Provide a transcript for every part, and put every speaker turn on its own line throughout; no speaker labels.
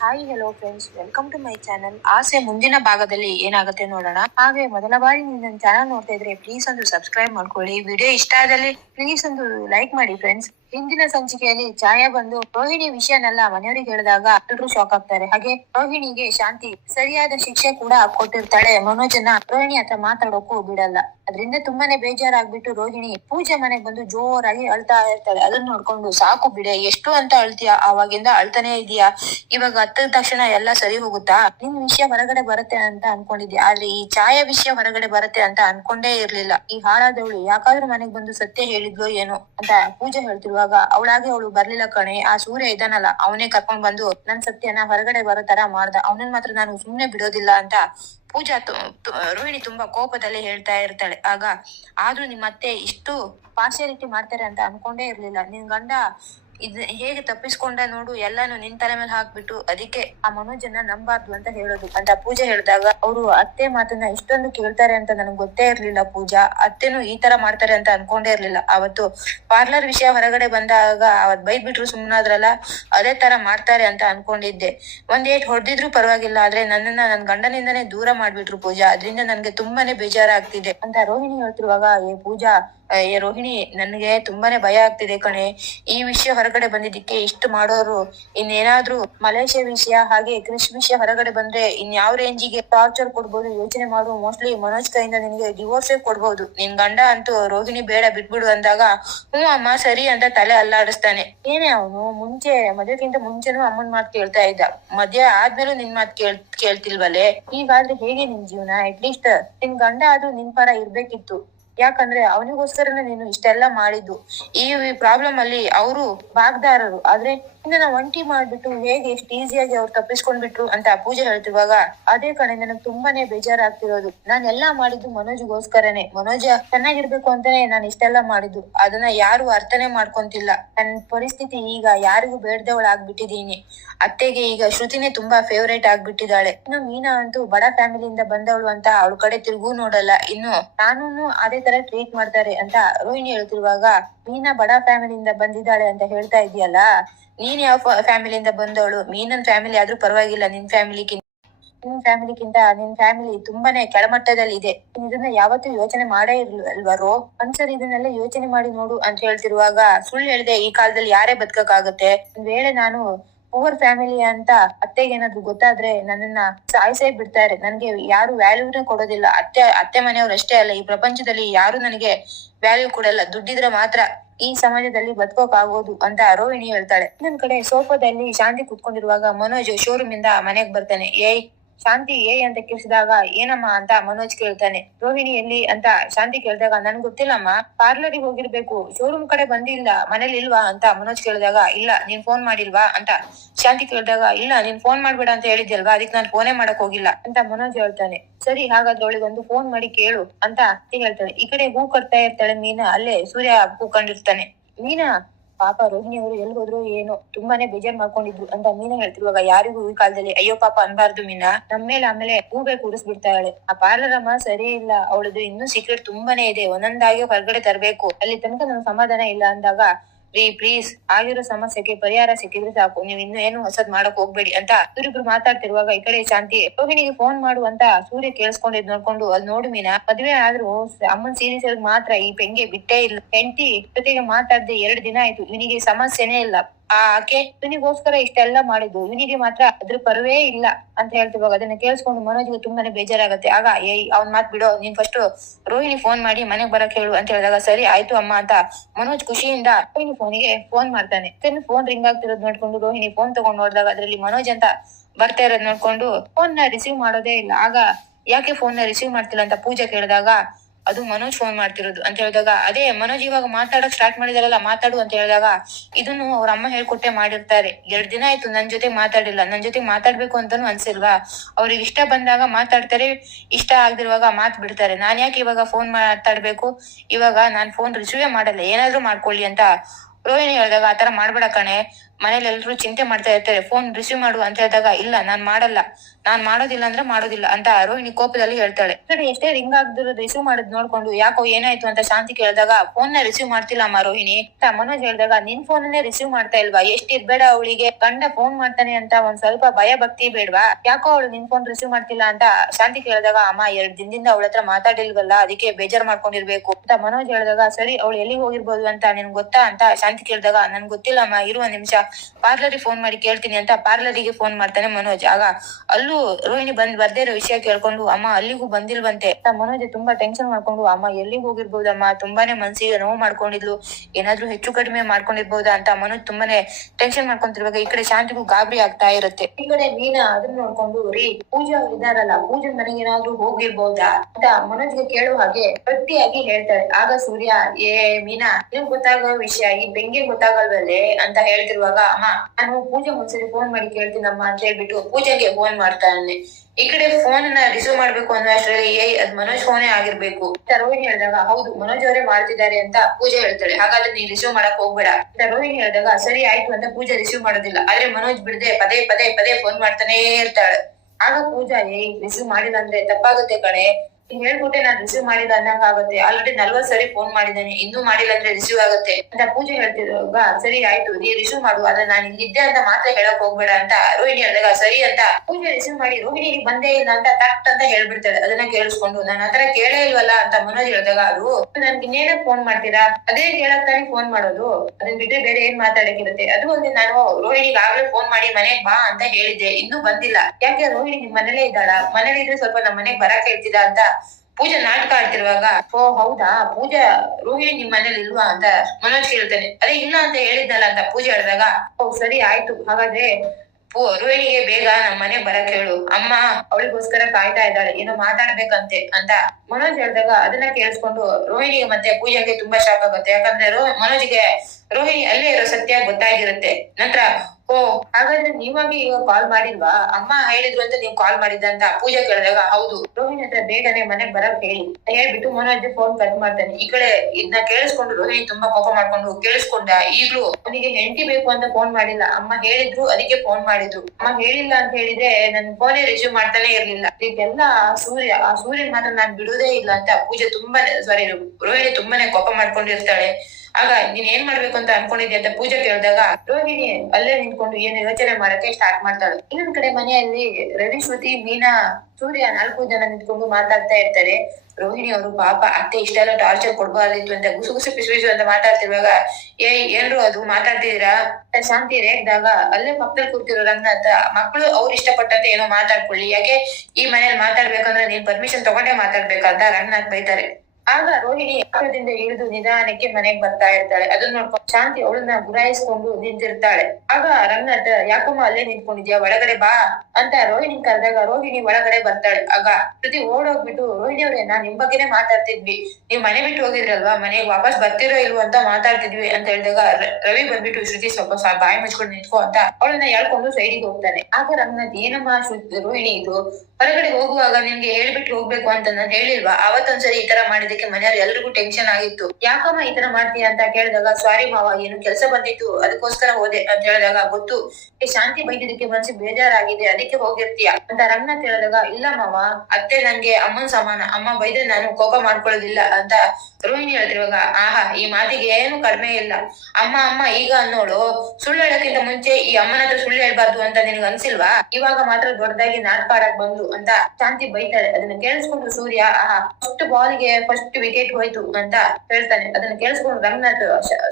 Hi hello friends welcome to my channel ಆಸೆ ಮುಂದಿನ ಭಾಗದಲ್ಲಿ ಏನಾಗುತ್ತೆ ನೋಡೋಣ. ಹಾಗೆ ಮೊದಲ ಬಾರಿ ನೀವು ನನ್ನ ಚಾನಲ್ ನೋಡ್ತಾ ಇದ್ರೆ ಪ್ಲೀಸ್ ಒಂದು ಸಬ್ಸ್ಕ್ರೈಬ್ ಮಾಡ್ಕೊಳ್ಳಿ. ವಿಡಿಯೋ ಇಷ್ಟ ಆದಲ್ಲಿ ಪ್ಲೀಸ್ ಒಂದು ಲೈಕ್ ಮಾಡಿ ಫ್ರೆಂಡ್ಸ್ ಹಿಂದಿನ ಸಂಚಿಕೆಯಲ್ಲಿ ಛಾಯಾ ಬಂದು ರೋಹಿಣಿ ವಿಷಯನೆಲ್ಲ ಮನೆಯವರಿಗೆ ಹೇಳಿದಾಗ ಎಲ್ರು ಶಾಕ್ ಆಗ್ತಾರೆ. ಹಾಗೆ ರೋಹಿಣಿಗೆ ಶಾಂತಿ, ಸರಿಯಾದ ಶಿಕ್ಷೆ ಕೂಡ ಕೊಟ್ಟಿರ್ತಾಳೆ. ಮನೋಜನ ರೋಹಿಣಿ ಹತ್ರ ಮಾತಾಡೋಕ್ಕೂ ಬಿಡಲ್ಲ. ಅದರಿಂದ ತುಂಬಾನೇ ಬೇಜಾರಾಗ್ಬಿಟ್ಟು ರೋಹಿಣಿ ಪೂಜೆ ಮನೆಗೆ ಬಂದು ಜೋರಾಗಿ ಅಳ್ತಾ ಇರ್ತಾಳೆ. ಅದನ್ನ ನೋಡ್ಕೊಂಡು ಸಾಕು ಬಿಡೆ, ಎಷ್ಟು ಅಂತ ಅಳ್ತೀಯ? ಅವಾಗಿಂದ ಅಳ್ತಾನೆ ಇದೀಯಾ. ಇವಾಗ ಹತ್ತದ ತಕ್ಷಣ ಎಲ್ಲ ಸರಿ ಹೋಗುತ್ತಾ? ನಿನ್ ವಿಷಯ ಹೊರಗಡೆ ಬರುತ್ತೆ ಅಂತ ಅನ್ಕೊಂಡಿದ್ದೆ. ಆದ್ರೆ ಈ ಛಾಯಾ ವಿಷಯ ಹೊರಗಡೆ ಬರುತ್ತೆ ಅಂತ ಅನ್ಕೊಂಡೇ ಇರ್ಲಿಲ್ಲ. ಈ ಹಾಳಾದವಳು ಯಾಕಾದ್ರೂ ಮನೆಗ್ ಬಂದು ಸತ್ಯ ಹೇಳಿದ್ಲೋ ಏನೋ ಅಂತ ಪೂಜೆ ಹೇಳ್ತಿರುವಾಗ, ಅವಳಾಗೆ ಅವಳು ಬರ್ಲಿಲ್ಲ ಕಣೆ. ಆ ಸೂರ್ಯ ಇದಾನಲ್ಲ ಅವನೇ ಕರ್ಕೊಂಡ್ ಬಂದು ನನ್ ಸತ್ಯನ ಹೊರಗಡೆ ಬರೋ ತರ ಮಾಡ್ದ. ಅವನನ್ ಮಾತ್ರ ನಾನು ಸುಮ್ನೆ ಬಿಡೋದಿಲ್ಲ ಅಂತ ಪೂಜಾ ರೋಹಿಣಿ ತುಂಬಾ ಕೋಪದಲ್ಲಿ ಹೇಳ್ತಾ ಇರ್ತಾಳೆ. ಆಗ, ಆದ್ರೂ ನಿಮ್ಮತ್ತೆ ಇಷ್ಟು ಪಾರ್ಶಿಯಾಲಿಟಿ ಮಾಡ್ತಾರೆ ಅಂತ ಅನ್ಕೊಂಡೇ ಇರ್ಲಿಲ್ಲ. ನಿನ್ ಗಂಡ ಇದ್ ಹೇಗೆ ತಪ್ಪಿಸ್ಕೊಂಡ ನೋಡು, ಎಲ್ಲಾನು ನಿನ್ ತಲೆ ಮೇಲೆ ಹಾಕ್ಬಿಟ್ಟು ಅದಕ್ಕೆ ಆ ಮನೋಜನ್ನ ನಂಬಾರ್ದು ಅಂತ ಹೇಳೋದು. ಅಂತ ಪೂಜೆ ಹೇಳಿದಾಗ ಅವರು ಅತ್ತೆ ಮಾತನ್ನ ಇಷ್ಟೊಂದು ಕೇಳ್ತಾರೆ ಅಂತ ನನಗೆ ಗೊತ್ತೇ ಇರ್ಲಿಲ್ಲ ಪೂಜಾ. ಅತ್ತೆನು ಈ ತರ ಮಾಡ್ತಾರೆ ಅಂತ ಅನ್ಕೊಂಡೇ ಇರ್ಲಿಲ್ಲ. ಅವತ್ತು ಪಾರ್ಲರ್ ವಿಷಯ ಹೊರಗಡೆ ಬಂದಾಗ ಅವತ್ ಬೈದ್ಬಿಟ್ರು ಸುಮ್ನಾದ್ರಲ್ಲ, ಅದೇ ತರ ಮಾಡ್ತಾರೆ ಅಂತ ಅನ್ಕೊಂಡಿದ್ದೆ. ಒಂದ್ ಏಟ್ ಹೊಡೆದಿದ್ರು ಪರವಾಗಿಲ್ಲ, ಆದ್ರೆ ನನ್ನನ್ನ ನನ್ ಗಂಡನಿಂದನೇ ದೂರ ಮಾಡ್ಬಿಟ್ರು ಪೂಜಾ. ಅದರಿಂದ ನನ್ಗೆ ತುಂಬಾನೇ ಬೇಜಾರಾಗ್ತಿದೆ. ಅಂತ ರೋಹಿಣಿ ಹೇಳ್ತಿರುವಾಗ, ಏ ಪೂಜಾ ರೋಹಿಣಿ, ನನಗೆ ತುಂಬಾನೇ ಭಯ ಆಗ್ತಿದೆ ಕಣೆ. ಈ ವಿಷಯ ಹೊರಗಡೆ ಬಂದಿದ್ದಕ್ಕೆ ಇಷ್ಟು ಮಾಡೋರು, ಇನ್ನೇನಾದ್ರೂ ಮಲೇಷ್ಯಾ ವಿಷಯ ಹಾಗೆ ಕೃಷಿ ವಿಷಯ ಹೊರಗಡೆ ಬಂದ್ರೆ ಇನ್ ಯಾವ ರೇಂಜಿಗೆ ಟಾರ್ಚರ್ ಕೊಡ್ಬೋದು, ಯೋಚನೆ ಮಾಡು. ಮೋಸ್ಟ್ಲಿ ಮನೋಜ್ ಕೈಯಿಂದ ನಿನಗೆ ಡಿವೋರ್ಸ್ ಕೊಡ್ಬೋದು. ನಿನ್ ಗಂಡ ಅಂತೂ ರೋಹಿಣಿ ಬೇಡ ಬಿಟ್ಬಿಡು ಅಂದಾಗ ಹ್ಮ್ ಅಮ್ಮ, ಸರಿ ಅಂತ ತಲೆ ಅಲ್ಲಾಡಿಸ್ತಾನೆ. ಏನೇ ಅವನು, ಮುಂಚೆ ಮದ್ವೆಗಿಂತ ಮುಂಚೆನೂ ಅಮ್ಮನ್ ಮಾತು ಕೇಳ್ತಾ ಇದ್ದ. ಮದ್ವೆ ಆದ್ಮೇಲೂ ನಿನ್ ಮಾತು ಕೇಳ್, ಕೇಳ್ತಿಲ್ವಲ್ಲೇ? ಈಗಾದ್ರೆ ಹೇಗೆ ನಿನ್ ಜೀವನ? ಅಟ್ಲೀಸ್ಟ್ ನಿನ್ ಗಂಡ ಆದ್ರೂ ನಿನ್ ಪರ ಇರ್ಬೇಕಿತ್ತು. ಯಾಕಂದ್ರೆ ಅವನಿಗೋಸ್ಕರನೇ ನೀನು ಇಷ್ಟೆಲ್ಲ ಮಾಡಿದ್ದು. ಈ ಪ್ರಾಬ್ಲಮ್ ಅಲ್ಲಿ ಅವರು ಭಾಗದಾರರು. ಆದ್ರೆ ಇದನ್ನ ಒಂಟಿ ಮಾಡ್ಬಿಟ್ಟು ಹೇಗೆ ಎಷ್ಟು ಈಸಿಯಾಗಿ ಅವ್ರು ತಪ್ಪಿಸ್ಕೊಂಡ್ಬಿಟ್ರು ಅಂತ ಪೂಜೆ ಹೇಳ್ತಿರುವಾಗ ಅದೇ ಕಡೆ ನನಗೆ ತುಂಬಾನೇ ಬೇಜಾರಾಗ್ತಿರೋದು. ಎಲ್ಲಾ ಮಾಡಿದ್ದು ಮನೋಜ್ಗೋಸ್ಕರನೇ. ಮನೋಜ ಚೆನ್ನಾಗಿರ್ಬೇಕು ಅಂತಾನೆ ನಾನು ಇಷ್ಟೆಲ್ಲ ಮಾಡಿದ್ದು. ಅದನ್ನ ಯಾರು ಅರ್ಥನೆ ಮಾಡ್ಕೊಂತಿಲ್ಲ. ನನ್ನ ಪರಿಸ್ಥಿತಿ ಈಗ ಯಾರಿಗೂ ಬೇಡ್ದವಳು ಆಗ್ಬಿಟ್ಟಿದೀನಿ. ಅತ್ತೆಗೆ ಈಗ ಶ್ರುತಿನೇ ತುಂಬಾ ಫೇವರೇಟ್ ಆಗ್ಬಿಟ್ಟಿದ್ದಾಳೆ ಇನ್ನು ಮೀನಾ ಅಂತೂ ಬಡ ಫ್ಯಾಮಿಲಿಯಿಂದ ಬಂದವಳು ಅಂತ ಅವಳ ಕಡೆ ತಿರುಗೂ ನೋಡಲ್ಲ. ಇನ್ನು ನಾನು ಅದೇ ತರ ಟ್ರೀಟ್ ಮಾಡ್ತಾರೆ ಅಂತ ರೋಹಿಣಿ ಹೇಳ್ತಿರುವಾಗ, ಮೀನಾ ಬಡ ಫ್ಯಾಮಿಲಿಯಿಂದ ಬಂದಿದ್ದಾಳೆ ಅಂತ ಹೇಳ್ತಾ ಇದೀಯಲ್ಲ ನೀನ್ ಯಾವ ಫ್ಯಾಮಿಲಿಯಿಂದ ಬಂದವಳು? ನೀನನ್ ಫ್ಯಾಮಿಲಿ ಆದ್ರೂ ಪರವಾಗಿಲ್ಲ. ನಿನ್ ಫ್ಯಾಮಿಲಿಗಿಂತ ನಿನ್ ಫ್ಯಾಮಿಲಿಗಿಂತ ನಿನ್ ಫ್ಯಾಮಿಲಿ ತುಂಬಾನೇ ಕೆಳಮಟ್ಟದಲ್ಲಿ ಇದೆ ಇದನ್ನ ಯಾವತ್ತೂ ಯೋಚನೆ ಮಾಡೇ ಇರ್ಲಿ ರೋ? ಒಂದ್ಸರಿ ಇದನ್ನೆಲ್ಲ ಯೋಚನೆ ಮಾಡಿ ನೋಡು ಅಂತ ಹೇಳ್ತಿರುವಾಗ ಸುಳ್ಳು ಹೇಳ್ದೆ ಈ ಕಾಲದಲ್ಲಿ ಯಾರೇ ಬದುಕಕ್ಕಾಗತ್ತೆ. ಒಂದ್ ವೇಳೆ ನಾನು ಪೂರ್ ಫ್ಯಾಮಿಲಿ ಅಂತ ಅತ್ತೆಗೆ ಏನಾದ್ರು ಗೊತ್ತಾದ್ರೆ ನನ್ನನ್ನ ಸಾಯಿಸೇ ಬಿಡ್ತಾರೆ. ನನ್ಗೆ ಯಾರು ವ್ಯಾಲ್ಯೂನೇ ಕೊಡೋದಿಲ್ಲ. ಅತ್ತೆ ಅತ್ತೆ ಮನೆಯವ್ರು ಅಷ್ಟೇ ಅಲ್ಲ, ಈ ಪ್ರಪಂಚದಲ್ಲಿ ಯಾರು ನನಗೆ ವ್ಯಾಲ್ಯೂ ಕೊಡಲ್ಲ. ದುಡ್ಡಿದ್ರೆ ಮಾತ್ರ. ಈ ಸಮಾಜದಲ್ಲಿ ಬದುಕೋಕ್ ಆಗೋದು ಅಂತ ರೋಹಿಣಿ ಹೇಳ್ತಾಳೆ. ಇನ್ನೊಂದ್ ಕಡೆ ಸೋಫಾದಲ್ಲಿ ಶಾಂತಿ ಕುತ್ಕೊಂಡಿರುವಾಗ ಮನೋಜ್ ಶೋರೂಮ್ ಇಂದ ಮನೆಗ್ ಬರ್ತಾನೆ. ಏಯ್ ಶಾಂತಿ ಏ ಅಂತ ಕೇಳಿಸಿದಾಗ, ಏನಮ್ಮ ಅಂತ ಮನೋಜ್ ಕೇಳ್ತಾನೆ. ರೋಹಿಣಿ ಎಲ್ಲಿ ಅಂತ ಶಾಂತಿ ಕೇಳಿದಾಗ ನನ್ ಗೊತ್ತಿಲ್ಲಮ್ಮ, ಪಾರ್ಲರಿಗೆ ಹೋಗಿರ್ಬೇಕು ಶೋರೂಮ್ ಕಡೆ ಬಂದಿಲ್ಲ, ಮನೇಲಿ ಇಲ್ವಾ ಅಂತ ಮನೋಜ್ ಕೇಳಿದಾಗ, ಇಲ್ಲ, ನೀನ್ ಫೋನ್ ಮಾಡಿಲ್ವಾ ಅಂತ ಶಾಂತಿ ಕೇಳಿದಾಗ, ಇಲ್ಲ, ನೀನ್ ಫೋನ್ ಮಾಡ್ಬೇಡ ಅಂತ ಹೇಳಿದ್ಯಲ್ವಾ, ಅದಕ್ಕೆ ನಾನ್ ಫೋನೇ ಮಾಡಕ್ ಹೋಗಿಲ್ಲ ಅಂತ ಮನೋಜ್ ಹೇಳ್ತಾನೆ. ಸರಿ, ಹಾಗಾದ್ರೆ ಅವಳಿಗೆ ಒಂದು ಫೋನ್ ಮಾಡಿ ಕೇಳು ಅಂತ ಹೇಳ್ತಾಳೆ. ಈ ಕಡೆ ಹೂ ಕಟ್ತಾ ಇರ್ತಾಳೆ ಮೀನಾ, ಅಲ್ಲೇ ಸೂರ್ಯ ಕೂಕೊಂಡಿರ್ತಾನೆ ಮೀನಾ ಪಾಪ ರೋಹಿಣಿ ಅವರು ಎಲ್ಲಿ ಹೋದ್ರು ಏನೋ, ತುಂಬಾನೇ ಬೇಜಾರ್ ಮಾಡ್ಕೊಂಡಿದ್ರು ಅಂತ ಮೀನಾ ಹೇಳ್ತಿರುವಾಗ ಯಾರಿಗೂ ಈ ಕಾಲದಲ್ಲಿ, ಅಯ್ಯೋ ಪಾಪ ಅನ್ಬಾರ್ದು ಮೀನಾ ನಮ್ಮೇಲೆ ಆಮೇಲೆ ಹೂಬೆ ಕೂಡಿಸ್ಬಿಡ್ತಾಳೆ, ಆ ಪಾರ್ಲರ್ ಅಮ್ಮ ಸರಿ ಇಲ್ಲ, ಅವಳದು ಇನ್ನೂ ಸೀಕ್ರೆಟ್ ತುಂಬಾನೇ ಇದೆ, ಒಂದೊಂದಾಗಿ ಹೊರಗಡೆ ತರಬೇಕು, ಅಲ್ಲಿ ತನಕ ನನ್ ಸಮಾಧಾನ ಇಲ್ಲ ಅಂದಾಗ ರೀ ಪ್ಲೀಸ್ ಆಗಿರೋ ಸಮಸ್ಯೆಗೆ ಪರಿಹಾರ ಸಿಕ್ಕಿದ್ರೆ ಸಾಕು. ನೀವು ಇನ್ನು ಏನು ಹೊಸದ್ ಮಾಡಕ್ ಹೋಗ್ಬೇಡಿ ಅಂತ ಇವ್ರಿಬ್ರು ಮಾತಾಡ್ತಿರುವಾಗ ಈ ಕಡೆ ಶಾಂತಿ ರೋಹಿಣಿಗೆ ಫೋನ್ ಮಾಡು ಅಂತ ಸೂರ್ಯ ಕೇಳಿಸ್ಕೊಂಡಿದ್ ನೋಡ್ಕೊಂಡು ಅಲ್ಲಿ ನೋಡು ಮೀನಾ, ಮದ್ವೆ ಆದ್ರೂ ಅಮ್ಮನ್ ಸೀರಿಯಸ್ ಮಾತ್ರ ಈ ಪೆಂಗೆ ಬಿಟ್ಟೇ ಇಲ್ಲ. ಹೆಂಡತಿ ಜೊತೆಗೆ ಮಾತಾಡ್ದೆ ಎರಡ್ ದಿನ ಆಯ್ತು. ಇವನಿಗೆ ಸಮಸ್ಯೆನೇ ಇಲ್ಲ. ಆಕೆ ಇವನಿಗೋಸ್ಕರ ಇಷ್ಟೆಲ್ಲ ಮಾಡಿದ್ದು. ಇವನಿಗೆ ಮಾತ್ರ ಅದ್ರ ಪರವೇ ಇಲ್ಲ ಅಂತ ಹೇಳ್ತಿವಾಗ ಅದನ್ನ ಕೇಳಿಸ್ಕೊಂಡು ಮನೋಜ್ಗೆ ತುಂಬಾನೇ ಬೇಜಾರಾಗತ್ತೆ. ಆಗ, ಏಯ್, ಅವನ್ ಮಾತ್ ಬಿಡೋ. ನೀನ್ ಫಸ್ಟ್ ರೋಹಿಣಿ ಫೋನ್ ಮಾಡಿ ಮನೆಗ್ ಬರಕ್ ಹೇಳು ಅಂತ ಹೇಳಿದಾಗ, ಸರಿ, ಆಯ್ತು ಅಮ್ಮ ಅಂತ ಮನೋಜ್ ಖುಷಿಯಿಂದ ರೋಹಿಣಿ ಫೋನಿಗೆ ಫೋನ್ ಮಾಡ್ತಾನೆ. ಫೋನ್ ರಿಂಗ್ ಆಗ್ತಿರೋದ್ ನೋಡ್ಕೊಂಡು ರೋಹಿಣಿ ಫೋನ್ ತಗೊಂಡ್ ನೋಡಿದಾಗ ಅದ್ರಲ್ಲಿ ಮನೋಜ್ ಅಂತ ಬರ್ತಾ ಇರೋದ್ ನೋಡ್ಕೊಂಡು ಫೋನ್ನ ರಿಸೀವ್ ಮಾಡೋದೇ ಇಲ್ಲ. ಆಗ, ಯಾಕೆ ಫೋನ್ನ ರಿಸೀವ್ ಮಾಡ್ತಿಲ್ಲ? ಅಂತ ಪೂಜಾ ಕೇಳಿದಾಗ ಅದು ಮನೋಜ್ ಫೋನ್ ಮಾಡ್ತಿರೋದು ಅಂತ ಹೇಳಿದಾಗ, ಅದೇ ಮನೋಜ್ ಇವಾಗ ಮಾತಾಡಕ್ ಸ್ಟಾರ್ಟ್ ಮಾಡಿದಾರಲ್ಲ ಮಾತಾಡು ಅಂತ ಹೇಳಿದಾಗ, ಇದನ್ನು ಅವ್ರ ಅಮ್ಮ ಹೇಳ್ಕೊಟ್ಟೆ ಮಾಡಿರ್ತಾರೆ. ಎರಡ್ ದಿನ ಆಯ್ತು ನನ್ ಜೊತೆ ಮಾತಾಡಿಲ್ಲ. ನನ್ ಜೊತೆ ಮಾತಾಡ್ಬೇಕು ಅಂತಾನು ಅನ್ಸಿಲ್ವಾ? ಅವ್ರಿಗೆ ಇಷ್ಟ ಬಂದಾಗ ಮಾತಾಡ್ತಾರೆ, ಇಷ್ಟ ಆಗ್ದಿರುವಾಗ ಮಾತ್ ಬಿಡ್ತಾರೆ. ನಾನ್ ಯಾಕೆ ಇವಾಗ ಫೋನ್ ಮಾತಾಡ್ಬೇಕು? ಇವಾಗ ನಾನ್ ಫೋನ್ ರಿಸೀವೇ ಮಾಡಲ್ಲ. ಏನಾದ್ರೂ ಮಾಡ್ಕೊಳ್ಳಿ ಅಂತ ರೋಹಿಣಿ ಹೇಳಿದಾಗ ಆತರ ಮಾಡ್ಬೇಡ ಕಣೆ. ಮನೇಲಿ ಎಲ್ಲರೂ ಚಿಂತೆ ಮಾಡ್ತಾ ಇರ್ತಾರೆ, ಫೋನ್ ರಿಸೀವ್ ಮಾಡು ಅಂತ ಹೇಳಿದಾಗ, ಇಲ್ಲ, ನಾನ್ ಮಾಡಲ್ಲ, ನಾನ್ ಮಾಡೋದಿಲ್ಲ ಅಂದ್ರೆ ಮಾಡೋದಿಲ್ಲ ಅಂತ ರೋಹಿಣಿ ಕೋಪದಲ್ಲಿ ಹೇಳ್ತಾಳೆ. ಸರಿ, ಎಷ್ಟೇ ರಿಂಗ್ ಆಗದಿರೋ ರಿಸೀವ್ ಮಾಡೋದ್ ನೋಡ್ಕೊಂಡು, ಯಾಕೋ ಏನಾಯ್ತು ಅಂತ ಶಾಂತಿ ಕೇಳಿದಾಗ ಫೋನ್ನ ರಿಸೀವ್ ಮಾಡ್ತಿಲ್ಲ ಅಮ್ಮ ರೋಹಿಣಿ. ಅಂತ ಮನೋಜ್ ಹೇಳಿದಾಗ, ನಿನ್ ಫೋನ್ ರಿಸೀವ್ ಮಾಡ್ತಾ ಇಲ್ವಾ? ಎಷ್ಟ್ ಇರ್ಬೇಡ ಅವಳಿಗೆ, ಗಂಡ ಫೋನ್ ಮಾಡ್ತಾನೆ ಅಂತ ಒಂದ್ ಸ್ವಲ್ಪ ಭಯ ಭಕ್ತಿ ಬೇಡ್ವಾ? ಯಾಕೋ ಅವಳು ನಿನ್ ಫೋನ್ ರಿಸೀವ್ ಮಾಡ್ತಿಲ್ಲ ಅಂತ ಶಾಂತಿ ಕೇಳಿದಾಗ, ಅಮ್ಮ, ಎರಡ್ ದಿನದಿಂದ ಅವಳ ಹತ್ರ ಮಾತಾಡಿಲ್ವಲ್ಲ, ಅದಕ್ಕೆ ಬೇಜಾರ್ ಮಾಡ್ಕೊಂಡಿರ್ಬೇಕು ಅಂತ ಮನೋಜ್ ಹೇಳಿದಾಗ, ಸರಿ, ಅವಳು ಎಲ್ಲಿಗೆ ಹೋಗಿರ್ಬೋದು ಅಂತ ನಿನ್ ಗೊತ್ತಾ? ಅಂತ ಶಾಂತಿ ಕೇಳಿದಾಗ ನನ್ ಗೊತ್ತಿಲ್ಲ ಅಮ್ಮ, ಇರುವ ನಿಮಿಷ ಪಾರ್ಲರಿಗೆ ಫೋನ್ ಮಾಡಿ ಕೇಳ್ತೀನಿ ಅಂತ ಪಾರ್ಲರಿಗೆ ಫೋನ್ ಮಾಡ್ತಾನೆ ಮನೋಜ್. ಆಗ ಅಲ್ಲೂ ರೋಹಿಣಿ ಬಂದ್ ಬರ್ದೇ ಇರೋ ವಿಷಯ ಕೇಳ್ಕೊಂಡು, ಅಮ್ಮ, ಅಲ್ಲಿಗೂ ಬಂದಿಲ್ವಂತೆ. ಮನೋಜ್ ತುಂಬಾ ಟೆನ್ಷನ್ ಮಾಡ್ಕೊಂಡು, ಅಮ್ಮ, ಎಲ್ಲಿಗೆ ಹೋಗಿರ್ಬೋದಮ್ಮ ತುಂಬಾನೇ ಮನ್ಸಿಗೆ ನೋವು ಮಾಡ್ಕೊಂಡಿದ್ಲು. ಏನಾದ್ರೂ ಹೆಚ್ಚು ಕಡಿಮೆ ಮಾಡ್ಕೊಂಡಿರ್ಬೋದಾ? ಅಂತ ಮನೋಜ್ ತುಂಬಾನೇ ಟೆನ್ಷನ್ ಮಾಡ್ಕೊಂತಿರುವಾಗ ಈ ಕಡೆ ಶಾಂತಿಗೂ ಗಾಬರಿ ಆಗ್ತಾ ಇರುತ್ತೆ. ಈ ಕಡೆ ಮೀನಾ ಅದನ್ನ ನೋಡ್ಕೊಂಡು, ರೀ, ಪೂಜಾ ಇದಾರಲ್ಲ ಪೂಜಾ ಮನೆಗೆ ಏನಾದ್ರೂ ಹೋಗಿರ್ಬೋದಾ? ಅಂತ ಮನೋಜ್ಗೆ ಕೇಳುವ ಹಾಗೆ ಗಟ್ಟಿಯಾಗಿ ಹೇಳ್ತಾರೆ ಆಗ ಸೂರ್ಯ, ಏ ಮೀನಾ ನಿಮ್ಗೆ ಗೊತ್ತಾಗೋ ವಿಷಯ, ಈ ಬೆಂಗೆ ಗೊತ್ತಾಗಲ್ವಲ್ಲೇ? ಅಂತ ಹೇಳ್ತಿರುವಾಗ ಅಮ್ಮ, ನಾನು ಪೂಜೆ ಒಂದ್ಸರಿ ಫೋನ್ ಮಾಡಿ ಕೇಳ್ತೀನಮ್ಮ ಅಂತ ಹೇಳ್ಬಿಟ್ಟು ಪೂಜೆಗೆ ಫೋನ್ ಮಾಡ್ತಾನೆ ಈ ಕಡೆ ಫೋನ್ನ ರಿಸೀವ್ ಮಾಡ್ಬೇಕು ಅನ್ನೋ ಅಷ್ಟರಲ್ಲಿ ಏ ಅದ್ ಮನೋಜ್ ಫೋನೇ ಆಗಿರ್ಬೇಕು. ರೋಹಿಣಿ ಹೇಳಿದಾಗ, ಹೌದು, ಮನೋಜ್ ಅವರೇ ಮಾಡ್ತಿದ್ದಾರೆ ಅಂತ ಪೂಜೆ ಹೇಳ್ತಾಳೆ. ಹಾಗಾದ್ರೆ ನೀನ್ ರಿಸೀವ್ ಮಾಡಕ್ ಹೋಗ್ಬೇಡ. ರೋಹಿಣಿ ಹೇಳಿದಾಗ, ಸರಿ ಆಯ್ತು ಅಂತ ಪೂಜೆ ರಿಸೀವ್ ಮಾಡೋದಿಲ್ಲ. ಆದ್ರೆ ಮನೋಜ್ ಬಿಡದೆ ಪದೇ ಪದೇ ಪದೇ ಫೋನ್ ಮಾಡ್ತಾನೆ ಇರ್ತಾಳೆ. ಆಗ ಪೂಜಾ ಏ ರಿಸೀವ್ ಮಾಡಿಲ್ಲ ಅಂದ್ರೆ ತಪ್ಪಾಗುತ್ತೆ ಕಣೆ. ಹೇಳ್ಬಿಟ್ಟೆ ನಾನ್ ರಿಸೀವ್ ಮಾಡಿದ ಅನ್ನಂಗ ಆಗುತ್ತೆ. ಆಲ್ರೆಡಿ ನಲ್ವತ್ ಸರಿ ಫೋನ್ ಮಾಡಿದ್ದಾನೆ. ಇನ್ನೂ ಮಾಡಿಲ್ಲ ಅಂದ್ರೆ ರಿಸೀವ್ ಆಗುತ್ತೆ. ಅಂತ ಪೂಜೆ ಹೇಳ್ತಿದ್ರು ಬಾ ಸರಿ ಆಯ್ತು ನೀ ರಿಸೀವ್ ಮಾಡು. ಆದ್ರೆ ನಾನು ಇದ್ದೆ ಅಂತ ಮಾತ್ರ ಹೇಳಕ್ ಹೋಗ್ಬೇಡ ಅಂತ ರೋಹಿಣಿ ಅಂದಾಗ ಸರಿ ಅಂತ ಪೂಜೆ ರಿಸೀವ್ ಮಾಡಿ, ರೋಹಿಣಿ ಬಂದೇ ಇಲ್ಲ ಅಂತ ತಟ್ ಅಂತ ಹೇಳ್ಬಿಡ್ತಾಳೆ. ಅದನ್ನ ಕೇಳಿಸ್ಕೊಂಡು, ನಾನು ಆತರ ಕೇಳೇ ಇಲ್ವಲ್ಲ ಅಂತ ಮನೋಜ್ ಹೇಳಿದಾಗ, ಅದು ನನ್ಗೆ ಇನ್ನೇನಕ್ ಫೋನ್ ಮಾಡ್ತೀರಾ? ಅದೇ ಕೇಳಕ್ ತಾನೇ ಫೋನ್ ಮಾಡೋದು. ಅದನ್ ಬಿಟ್ಟರೆ ಬೇರೆ ಏನ್ ಮಾತಾಡಕ್ಕಿರುತ್ತೆ? ಅದು ಒಂದೇ ನಾನು ರೋಹಿಣಿಗೆ ಆಗ್ಲೇ ಫೋನ್ ಮಾಡಿ ಮನೆಗ್ ಬಾ ಅಂತ ಹೇಳಿದ್ದೆ. ಇನ್ನೂ ಬಂದಿಲ್ಲ. ಯಾಕೆ ರೋಹಿಣಿ ನಿಮ್ ಮನೇಲೇ ಇದ್ದಾಳ? ಮನೇಲಿ ಇದ್ರೆ ಸ್ವಲ್ಪ ನಮ್ ಮನೆಗ್ ಬರಕ್ ಹೇಳ್ತಿದ ಅಂತ ಪೂಜಾ ನಾಟಕ ಆಡ್ತಿರುವಾಗ, ಓ, ಹೌದಾ? ಪೂಜಾ ರೋಹಿಣಿ ನಿಮ್ ಮನೇಲಿ ಇಲ್ವಾ? ಅಂತ ಮನೋಜ್ ಕೇಳ್ತಾನೆ. ಅದೇ ಇಲ್ಲ ಅಂತ ಹೇಳಿದ್ನಲ್ಲ ಅಂತ ಪೂಜೆ ಹೇಳಿದಾಗ ಓ, ಸರಿ, ಆಯ್ತು. ಹಾಗಾದ್ರೆ ರೋಹಿಣಿಗೆ ಬೇಗ ನಮ್ ಮನೆ ಬರಕ್ ಹೇಳು. ಅಮ್ಮ ಅವಳಿಗೋಸ್ಕರ ಕಾಯ್ತಾ ಇದ್ದಾಳೆ. ಏನೋ ಮಾತಾಡ್ಬೇಕಂತೆ ಅಂತ ಮನೋಜ್ ಹೇಳಿದಾಗ ಅದನ್ನ ಕೇಳಿಸ್ಕೊಂಡು ರೋಹಿಣಿಗೆ ಮತ್ತೆ ಪೂಜಾಗೆ ತುಂಬಾ ಶಾಕ್ ಆಗುತ್ತೆ. ಯಾಕಂದ್ರೆ ರೋ, ಮನೋಜ್ಗೆ ರೋಹಿಣಿ ಅಲ್ಲೇ ಇರೋ ಸತ್ಯ ಗೊತ್ತಾಗಿರುತ್ತೆ. ನಂತರ ಓ, ಹಾಗಾದ್ರೆ ನೀವಾಗಿ ಈಗ ಕಾಲ್ ಮಾಡಿಲ್ವಾ? ಅಮ್ಮ ಹೇಳಿದ್ರು ಅಂತ ನೀವು ಕಾಲ್ ಮಾಡಿದ್ದ ಅಂತ ಪೂಜಾ ಕೇಳಿದಾಗ ಹೌದು. ರೋಹಿಣಿ ಹತ್ರ ಬೇಗನೆ ಮನೆಗ್ ಬರಕ್ ಹೇಳಿ. ಹೇಳ್ಬಿಟ್ಟು ಮನೋಜ್ ಫೋನ್ ಕಟ್ ಮಾಡ್ತಾನೆ. ಈ ಕಡೆ ಇದನ್ನ ಕೇಳಿಸ್ಕೊಂಡು ರೋಹಿಣಿ ತುಂಬಾ ಕೋಪ ಮಾಡ್ಕೊಂಡು ಕೇಳಿಸ್ಕೊಂಡ, ಈಗ್ಲೂ ಅವನಿಗೆ ಹೆಂಡತಿ ಬೇಕು ಅಂತ ಫೋನ್ ಮಾಡಿಲ್ಲ. ಅಮ್ಮ ಹೇಳಿದ್ರು, ಅದಕ್ಕೆ ಫೋನ್ ಮಾಡಿದ್ರು. ಅಮ್ಮ ಹೇಳಿಲ್ಲ ಅಂತ ಹೇಳಿದ್ರೆ ನನ್ ಫೋನೇ ರಿಸೀವ್ ಮಾಡ್ತಾನೆ ಇರ್ಲಿಲ್ಲ. ಇದೆಲ್ಲ ಸೂರ್ಯ, ಆ ಸೂರ್ಯನ್ ಮಾತ್ರ ನಾನ್ ಬಿಡುದೇ ಇಲ್ಲ ಅಂತ ಪೂಜೆ ತುಂಬಾನೇ ಸಾರಿ ರೋಹಿಣಿ ತುಂಬಾನೇ ಕೋಪ ಮಾಡ್ಕೊಂಡಿರ್ತಾಳೆ. ಆಗ ನೀನ್ ಏನ್ ಮಾಡ್ಬೇಕು ಅಂತ ಅನ್ಕೊಂಡಿದ್ದೆ ಅಂತ ಪೂಜೆ ಕೇಳಿದಾಗ ರೋಹಿಣಿ ಅಲ್ಲೇ ನಿಂತ್ಕೊಂಡು ಏನು ಯೋಚನೆ ಮಾಡಕ್ಕೆ ಸ್ಟಾರ್ಟ್ ಮಾಡ್ತಾಳೆ. ಇನ್ನೊಂದ್ ಕಡೆ ಮನೆಯಲ್ಲಿ ರವಿ ಶ್ರುತಿ ಮೀನಾ, ಸೂರ್ಯ ನಾಲ್ಕು ಜನ ನಿಂತ್ಕೊಂಡು ಮಾತಾಡ್ತಾ ಇರ್ತಾರೆ. ರೋಹಿಣಿ ಅವರು ಪಾಪ ಅತ್ತೆ ಇಷ್ಟೆಲ್ಲ ಟಾರ್ಚರ್ ಕೊಡ್ಬಾರ್ದಿತ್ತು ಅಂತ ಗುಸು ಗುಸು ಪಿಸು ಅಂತ ಮಾತಾಡ್ತಿರುವಾಗ ಏ ಎಲ್ರು ಅದು ಮಾತಾಡ್ತಿದೀರಾ ಅಂತ ಶಾಂತಿ ರೇಗ್ದಾಗ, ಅಲ್ಲೇ ಪಕ್ಕದಲ್ಲಿ ಕೂತಿರೋ ರಂಗನಾಥ ಮಕ್ಕಳು ಅವ್ರು ಇಷ್ಟಪಟ್ಟಂತೆ ಏನೋ ಮಾತಾಡ್ಕೊಳ್ಳಿ. ಯಾಕೆ ಈ ಮನೇಲಿ ಮಾತಾಡ್ಬೇಕಂದ್ರೆ ನೀನ್ ಪರ್ಮಿಷನ್ ತಗೊಂಡೇ ಮಾತಾಡ್ಬೇಕಂತ ರಂಗನಾಥ್ ಬೈತಾರೆ. ಆಗ ರೋಹಿಣಿ ಆಟೋದಿಂದ ಇಳಿದು ನಿಧಾನಕ್ಕೆ ಮನೆಗೆ ಬರ್ತಾ ಇರ್ತಾಳೆ. ಅದನ್ನ ನೋಡ್ಕೊಂಡು ಶಾಂತಿ ಅವಳನ್ನ ಗುರಾಯಿಸ್ಕೊಂಡು ನಿಂತಿರ್ತಾಳೆ. ಆಗ ರಂಗನಾಥ್, ಯಾಕಮ್ಮ ಅಲ್ಲೇ ನಿಂತ್ಕೊಂಡಿದ್ಯಾ? ಒಳಗಡೆ ಬಾ ಅಂತ ರೋಹಿಣಿ ಕರೆದಾಗ ರೋಹಿಣಿ ಒಳಗಡೆ ಬರ್ತಾಳೆ. ಆಗ ಪ್ರತಿ ಓಡೋಗ್ಬಿಟ್ಟು, ರೋಹಿಣಿ ಅವ್ರೆ, ನಾನ್ ನಿಮ್ ಬಗ್ಗೆನೆ ಮಾತಾಡ್ತಿದ್ವಿ. ನೀವ್ ಮನೆ ಬಿಟ್ಟು ಹೋಗಿದ್ರಲ್ವಾ? ಮನೆಗೆ ವಾಪಸ್ ಬರ್ತಿರೋ ಇಲ್ವೋ ಅಂತ ಮಾತಾಡ್ತಿದ್ವಿ ಅಂತ ಹೇಳಿದಾಗ ರವಿ ಬಂದ್ಬಿಟ್ಟು, ಶ್ರುತಿ, ಸ್ವಲ್ಪ ಬಾಯಿ ಮುಚ್ಕೊಂಡು ನಿಂತ್ಕೋ ಅಂತ ಅವಳನ್ನ ಹೇಳ್ಕೊಂಡು ಸೈಡಿಗೆ ಹೋಗ್ತಾನೆ. ಆಗ ರಂಗನಾಥ್, ಏನಮ್ಮ ರೋಹಿಣಿ ಇದು? ಹೊರಗಡೆ ಹೋಗುವಾಗ ನಿನ್ಗೆ ಹೇಳ್ಬಿಟ್ಟು ಹೋಗ್ಬೇಕು ಅಂತ ನಾನು ಹೇಳಿಲ್ವಾ? ಅವತ್ತೊಂದ್ಸರಿ ಈ ತರ ಮಾಡಿದಕ್ಕೆ ಮನೆಯವ್ರು ಎಲ್ರಿಗೂ ಟೆನ್ಷನ್ ಆಗಿತ್ತು. ಯಾಕಮ್ಮ ಈ ತರ ಮಾಡ್ತೀಯ ಅಂತ ಕೇಳಿದಾಗ ಸಾರಿ ಮಾವ, ಏನು ಕೆಲಸ ಬಂದಿತ್ತು, ಅದಕ್ಕೋಸ್ಕರ ಹೋದೆ, ಅಂತ ಹೇಳಿದಾಗ, ಗೊತ್ತು ಶಾಂತಿ ಬೈದಿದ್ದಕ್ಕೆ ಮನ್ಸಿಗೆ ಬೇಜಾರಾಗಿದೆ, ಅದಕ್ಕೆ ಹೋಗಿರ್ತೀಯ? ಅಂತ ರಂಗನಾಥ್ ಹೇಳಿದಾಗ ಇಲ್ಲ ಮಾವ, ಅತ್ತೆ ನಂಗೆ ಅಮ್ಮನ್ ಸಮಾನ, ಅಮ್ಮ ಬೈದ್ರೆ ನಾನು ಕೋಪ ಮಾಡ್ಕೊಳ್ಳೋದಿಲ್ಲ, ಅಂತ ರೋಹಿಣಿ ಹೇಳ್ತಿರುವಾಗ, ಆಹಾ, ಈ ಮಾತಿಗೆ ಏನು ಕಡಿಮೆ ಇಲ್ಲ. ಅಮ್ಮ ಅಮ್ಮ, ಈಗ ಅನ್ನೋಳು, ಸುಳ್ಳು ಹೇಳಕ್ಕಿಂತ ಮುಂಚೆ ಈ ಅಮ್ಮನ ಹತ್ರ ಸುಳ್ಳು ಹೇಳ್ಬಾರ್ದು ಅಂತ ನಿನಗೆ ಅನ್ಸಿಲ್ವಾ? ಇವಾಗ ಮಾತ್ರ ದೊಡ್ಡದಾಗಿ ನಾಟಕ ಆಡಕ್ ಬಂದು, ಅಂತ ಶಾಂತಿ ಬೈತಾಳೆ. ಅದನ್ನ ಕೇಳಿಸ್ಕೊಂಡು ಸೂರ್ಯ, ಆಹಾ ಫಸ್ಟ್ ಬಾಲ್ಗೆ ಫಸ್ಟ್ ವಿಕೆಟ್ ಹೋಯ್ತು ಅಂತ ಹೇಳ್ತಾನೆ. ಅದನ್ನ ಕೇಳಿಸ್ಕೊಂಡು ರಂಗನಾಥ್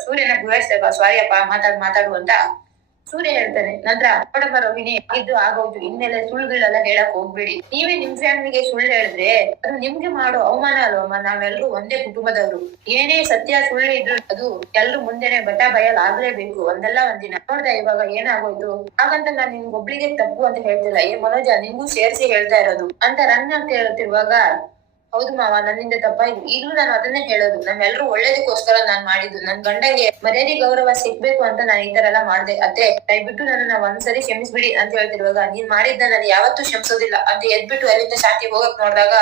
ಸೂರ್ಯನ ಗುರಾಯಿಸಿದಾಗ ಸ್ವಾರಿಯಪ್ಪ ಮಾತಾಡ್ ಮಾತಾಡು ಅಂತ ಸೂರ್ಯ ಹೇಳ್ತಾನೆ, ನಂತರ ನೋಡಮ್ಮ ರೋಹಿಣಿ, ಇದು ಆಗೋಯ್ತು. ಇನ್ನೆಲ್ಲ ಸುಳ್ಳುಗಳೆಲ್ಲ ಹೇಳಕ್ ಹೋಗ್ಬೇಡಿ. ನೀವೇ ನಿಮ್ ಫ್ಯಾಮಿಲಿಗೆ ಸುಳ್ಳು ಹೇಳಿದ್ರೆ ಅದು ನಿಮ್ಗೆ ಮಾಡೋ ಅವಮಾನ ಅಲ್ವಮ್ಮ ನಾವೆಲ್ಲರೂ ಒಂದೇ ಕುಟುಂಬದವರು. ಏನೇ ಸತ್ಯ ಸುಳ್ಳು ಇದ್ರು ಅದು ಎಲ್ರು ಮುಂದೆನೆ ಬಟ ಬಯಲ್ ಆಗ್ಲೇಬೇಕು. ಒಂದಲ್ಲ ಒಂದಿನ. ನೋಡ್ದ ಇವಾಗ ಏನಾಗೋಯ್ತು? ಹಾಗಂತ ನಾನ್ ಒಬ್ಳಿಗೆ ತಪ್ಪು ಅಂತ ಹೇಳ್ತಿಲ್ಲ. ಏ ಮನೋಜ, ನಿಮ್ಗೂ ಸೇರ್ಸಿ ಹೇಳ್ತಾ ಇರೋದು. ಅಂತ ರನ್ ಅಂತ ಹೇಳ್ತಿರುವಾಗ ಹೌದು ಮಾವ ನನ್ನಿಂದ ತಪ್ಪಾಯ್ತು. ಈಗಲೂ ನಾನು ಅದನ್ನೇ ಹೇಳೋದು. ನಾನೆಲ್ಲರೂ ಒಳ್ಳೇದಕ್ಕೋಸ್ಕರ ನಾನ್ ಮಾಡಿದ್ದು. ನನ್ ಗಂಡಂಗೆ ಮರ್ಯಾದೆ ಗೌರವ ಸಿಗ್ಬೇಕು ಅಂತ ನಾನು ಈ ತರ ಎಲ್ಲ ಮಾಡ್ದೆ. ಅತ್ತೆ, ದಯವಿಟ್ಟು ನನ್ನ ಒಂದ್ಸರಿ ಕ್ಷಮಿಸ್ಬಿಡಿ ಅಂತ ಹೇಳ್ತಿರುವಾಗ, ನೀನ್ ಮಾಡಿದ್ದ ನಾನು ಯಾವತ್ತೂ ಕ್ಷಮಿಸೋದಿಲ್ಲ ಅಂತ ಎದ್ಬಿಟ್ಟು ಅಲ್ಲಿಂದ ಶಾಂತಿ ಹೋಗಕ್ ನೋಡಿದಾಗ,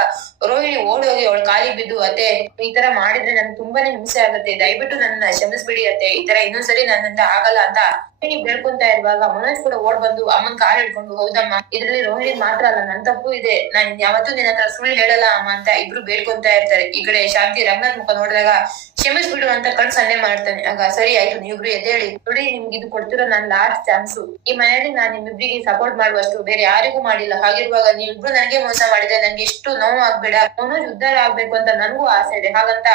ರೋಹಿಣಿ ಓಡೋಗಿ ಅವಳು ಕಾಲಿ ಬಿದ್ದು, ಅತ್ತೆ, ಈ ತರ ಮಾಡಿದ್ರೆ ನನ್ಗೆ ತುಂಬಾನೇ ಹಿಂಸೆ ಆಗುತ್ತೆ. ದಯವಿಟ್ಟು ನನ್ನ ಕ್ಷಮಿಸ್ಬಿಡಿ ಅತ್ತೆ. ಈ ತರ ಇನ್ನೊಂದ್ಸರಿ ನನ್ನಿಂದ ಆಗಲ್ಲ ಅಂತ ರೋಹಿಣಿ ಬೇಡ್ಕೊಂತಾ ಇರುವಾಗ ಮನೋಜ್ ಕೂಡ ಓಡ್ ಬಂದು ಅಮ್ಮನ್ ಕಾಲ್ ಹಿಡ್ಕೊಂಡು, ಹೌದಮ್ಮ, ಇದ್ರಲ್ಲಿ ರೋಹಿಣಿ ಮಾತ್ರ ಅಲ್ಲ, ನನ್ ತಪ್ಪು ಇದೆ. ನಾನ್ ಯಾವತ್ತೂ ನಿನ್ನ ಹತ್ರ ಸುಳ್ಳು ಹೇಳಲ್ಲ, ಅಮ್ಮ, ಅಂತ ಇಬ್ರು ಬೇಡ್ಕೊಂತ ಇರ್ತಾರೆ. ಈ ಕಡೆ ಶಾಂತಿ ರಂಗನಾಥ್ ಮುಖ ನೋಡಿದಾಗ ಕ್ಷಮಿಸ್ಬಿಡು ಅಂತ ಕಣ್ ಸನ್ನೆ ಮಾಡ್ತಾನೆ. ಆಗ, ಸರಿ, ಆಯ್ತು, ನೀವಿಬ್ರು ಎದ್ದೇಳಿ. ನೋಡಿ, ನಿಮ್ಗೆ ಇದು ಕೊಡ್ತಿರೋ ನನ್ ಲಾಸ್ಟ್ ಚಾನ್ಸ್ ಈ ಮನೆಯಲ್ಲಿ ನಾನ್ ನಿಮ್ಮಿಬ್ರಿಗೆ ಸಪೋರ್ಟ್ ಮಾಡುವಷ್ಟು ಬೇರೆ ಯಾರಿಗೂ ಮಾಡಿಲ್ಲ. ಹಾಗಿರುವಾಗ ನೀವಿಬ್ರು ನನಗೆ ಮೋಸ ಮಾಡಿದ್ರೆ ನನ್ಗೆ ಎಷ್ಟು ನೋವು ಆಗ್ಬೇಡ. ಮನೋಜ್ ಉದ್ಧಾರ ಆಗ್ಬೇಕು ಅಂತ ನನ್ಗೂ ಆಸೆ ಇದೆ. ಹಾಗಂತ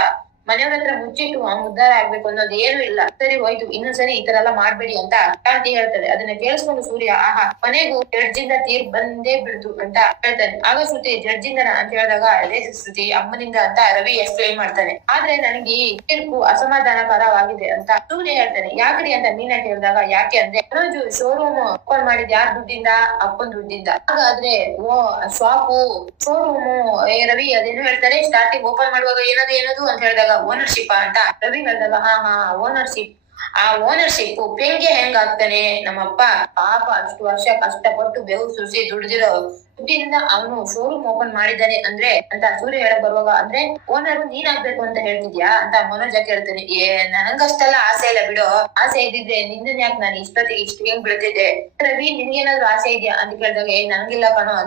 ಮನೆಯವ್ರ ಹತ್ರ ಮುಚ್ಚಿಟ್ಟು ಅವ್ನ್ ಉದ್ಧಾರ ಆಗ್ಬೇಕು ಅನ್ನೋದು ಏನು ಇಲ್ಲ. ಸರಿ, ಹೋಯ್ತು. ಇನ್ನೊಂದ್ಸರಿ ಈ ತರ ಎಲ್ಲ ಮಾಡ್ಬೇಡಿ ಅಂತ ಕಾಂತಿ ಹೇಳ್ತಾರೆ ಅದನ್ನ ಕೇಳಿಸ್ಕೊಂಡು ಸೂರ್ಯ, ಆಹಾ ಕೊನೆಗೂ ಜಡ್ಜಿಂದ ತೀರ್ ಬಂದೇ ಬಿಡ್ತು ಅಂತ ಹೇಳ್ತಾನೆ. ಆಗ ಶ್ರುತಿ, ಜಡ್ಜಿಂದನ? ಅಂತ ಹೇಳಿದಾಗ ಅದೇ ಶ್ರುತಿ, ಅಮ್ಮನಿಂದ ಅಂತ ರವಿ ಎಕ್ಸ್ಪ್ಲೈನ್ ಮಾಡ್ತಾನೆ. ಆದ್ರೆ ನನಗೆ ಈ ತೀರ್ಪು ಅಸಮಾಧಾನಕರವಾಗಿದೆ ಅಂತ ಸೂರ್ಯ ಹೇಳ್ತಾನೆ. ಯಾಕ್ರಿ? ಅಂತ ಮೀನಾ ಕೇಳಿದಾಗ, ಯಾಕೆ ಅಂದ್ರೆ, ರೋಜು ಶೋರೂಮ್ ಓಪನ್ ಮಾಡಿದ್ ಯಾರ ದುಡ್ಡಿಂದ? ಅಪ್ಪನ್ ದುಡ್ಡಿಂದ. ಹಾಗಾದ್ರೆ, ಓ ಶಾಪು ಶೋರೂಮ್ ರವಿ, ಅದೇನು ಹೇಳ್ತಾರೆ ಸ್ಟಾರ್ಟಿಂಗ್ ಓಪನ್ ಮಾಡುವಾಗ ಏನದು ಏನದು? ಅಂತ ಹೇಳಿದಾಗ ಓನರ್ಶಿಪ್ ಅಂತ ರವಿ ಹೇಳಿದಾಗ ಹಾ ಹಾ ಓನರ್ಶಿಪ್ ಆ ಓನರ್ಶಿಪ್ ಪೆಂಗೆ ಹೆಂಗ್ ಆಗ್ತಾನೆ ನಮ್ಮಪ್ಪ ಪಾಪ ಅಷ್ಟು ವರ್ಷ ಕಷ್ಟಪಟ್ಟು ಬೆವು ಸುರಿಸಿ ದುಡ್ದಿರೋ ದುಡ್ಡಿಂದ ಅವನು ಶೋರೂಮ್ ಓಪನ್ ಮಾಡಿದ್ದಾನೆ ಅಂದ್ರೆ ಅಂತ ಸೂರ್ಯ ಹೇಳಕ್ ಬರುವಾಗ ಅಂದ್ರೆ ಓನರ್ ನೀನ್ ಆಗ್ಬೇಕು ಅಂತ ಹೇಳ್ತಿದ್ಯಾ ಅಂತ ಮನೋಜ ಕೇಳ್ತಾನೆ. ಏ, ನನಗಷ್ಟೆಲ್ಲ ಆಸೆ ಇಲ್ಲ ಬಿಡು. ಆಸೆ ಇದ್ದಿದ್ರೆ ನಿನ್ನ ಯಾಕೆ ನಾನು ಇಷ್ಟೊತ್ತಿಗೆ ಇಷ್ಟು ಹೆಂಗ್ ಬಿಡ್ತಿದ್ದೆ ರವಿ, ನಿನ್ಗೇನಾದ್ರು ಆಸೆ ಇದೆಯಾ? ಅಂತ ಕೇಳಿದಾಗ, ಏ, ನನಗಿಲ್ಲ ಕಣೋ